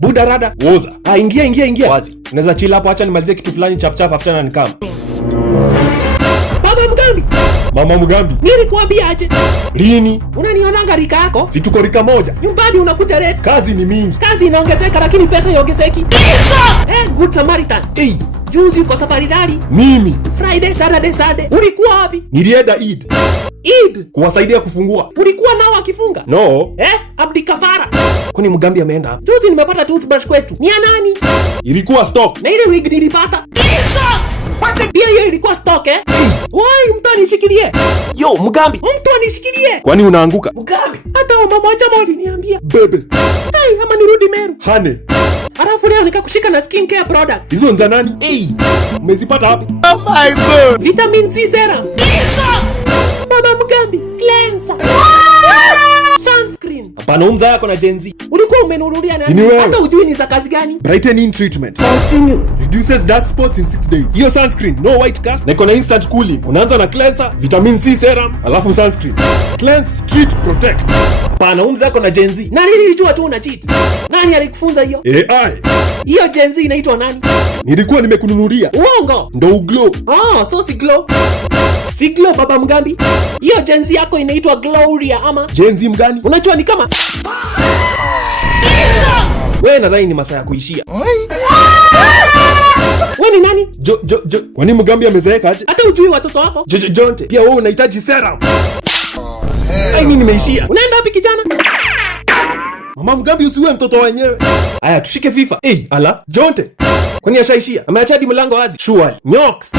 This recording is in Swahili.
Buda rada. Woza. Ingia. Wazi. Unaweza chill hapo, acha nimalizie kitu fulani chap after na nikam. Baba Mugambi. Mama Mugambi. Nilikuambia aje? Lini? Unanionanga rika yako? Si tuko rika moja. Nyumbani unakuja late. Kazi ni mingi. Kazi inaongezeka lakini pesa iongezeki. Good Samaritan. Juzi uko safari gani? Mimi. Friday, Saturday, Sunday. Ulikuwa wapi? Nilienda Eid. Eid? Kuwasaidia kufungua. Ulikuwa nao akifunga? No. Abdi kafara. Kwani Mugambi ameenda? Juzi nimepata toothbrush kwetu. Ni ya nani? Ilikuwa stock. Na ile wig nilipata. Pia hiyo ilikuwa stock Woi, mtu anishikilie. Yo, Mugambi. Mtu anishikilie. Kwani unaanguka? Mugambi. Hata mama moja waliniambia. Bebe. Hey, ama nirudi Meru. Hane. Alafu leo nikakushika na skin care product. Hizo nza nani? Umezipata wapi? Oh my God. Vitamin C serum. Baba Mugambi. Cleanser. Sunscreen. Hapana, umza yako na Gen Z. Ulikuwa umenunulia Sini nani? wewe. Hata ujui ni za kazi gani? Brightening treatment. Reduces dark spots in 6 days. Hiyo sunscreen, no white cast. Na iko na instant cooling. Unaanza na cleanser, vitamin C serum, alafu sunscreen. Cleanse, treat, protect. Hapana, umza yako na Gen Z. Na nilijua tu una cheat. Nani alikufunza hiyo? AI. Hiyo Gen Z inaitwa nani? Nilikuwa nimekununulia. Uongo. Ndo uglow. So si glow. Si glow Baba Mugambi. Hiyo Gen Z yako inaitwa Gloria ama Gen Z mgani? unajua ni kama Wewe nadhani ni masaa ya kuishia. wewe ni nani? Kwani Mugambi amezeeka aje? Hata ujui watoto wako? Jonte. Pia wewe unahitaji serum. Mimi nimeishia. Unaenda wapi kijana? Mama Mugambi, usiwe mtoto wenyewe. Aya, tushike FIFA. Ala, Jonte. Kwani ashaishia? Ameacha hadi mlango wazi. Surely. Nyoks.